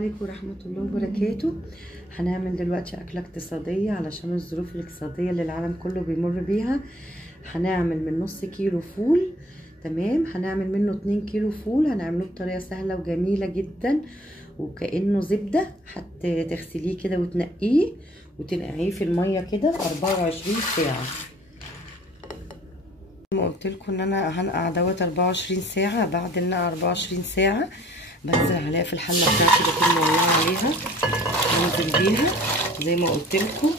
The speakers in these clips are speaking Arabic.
عليكم ورحمة الله وبركاته. هنعمل دلوقتي أكلة اقتصادية علشان الظروف الاقتصادية اللي العالم كله بيمر بيها. هنعمل من نص كيلو فول، تمام. هنعمل منه 2 كيلو فول، هنعمله بطريقة سهلة وجميلة جدا وكأنه زبدة. هتغسليه كده وتنقيه وتنقعيه في المية كده 24 ساعة. ما قلت لكم ان انا هنقع دوت 24 ساعة. بعد النقع 24 ساعة بنزل عليها في الحله بتاعتي، بكون مولعه عليها، بنزل بيها زي ما قلت لكم.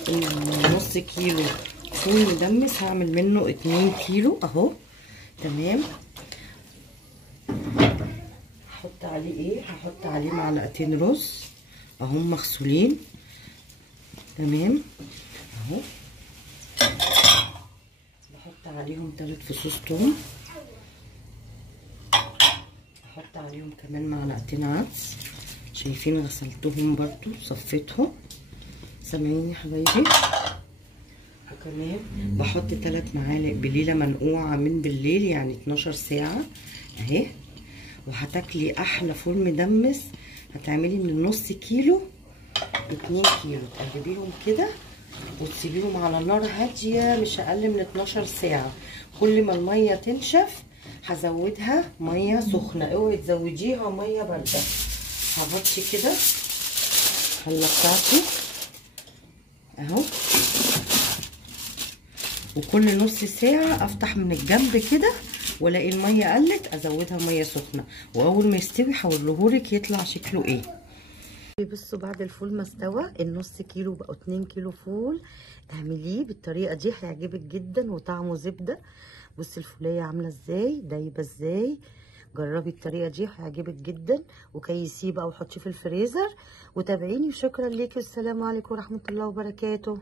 نص كيلو فول مدمس هعمل منه 2 كيلو اهو، تمام. هحط عليه ايه؟ هحط عليه معلقتين رز اهم مغسولين، تمام اهو. بحط عليهم 3 فصوص توم، احط عليهم كمان معلقتين عدس. شايفين غسلتهم برضو صفيتهم، سامعين يا حبايبي؟ وكمان بحط 3 معالق بليله منقوعه من بالليل، يعني 12 ساعه اهي. وهتاكلي احلى فول مدمس. هتعملي من نص كيلو 2 كيلو، تقلبيهم كده وتسيبيهم على نار هاديه مش اقل من 12 ساعه. كل ما الميه تنشف هزودها ميه سخنه، اوعي تزوديها ميه بارده. هغطي كده الحله بتاعتي اهو، وكل نص ساعه افتح من الجنب كده والاقي الميه قلت ازودها ميه سخنه، واول ما يستوي هوريهولك يطلع شكله ايه. بصوا بعد الفول ما استوى النص كيلو بقوا 2 كيلو فول. اعمليه بالطريقه دي هيعجبك جدا وطعمه زبده. بصي الفوليه عامله ازاي، دايبه ازاي. جربي الطريقه دي هيعجبك جدا، وكيسيه بقى وحطيه في الفريزر. وتابعيني وشكرا ليكي، والسلام عليكم ورحمه الله وبركاته.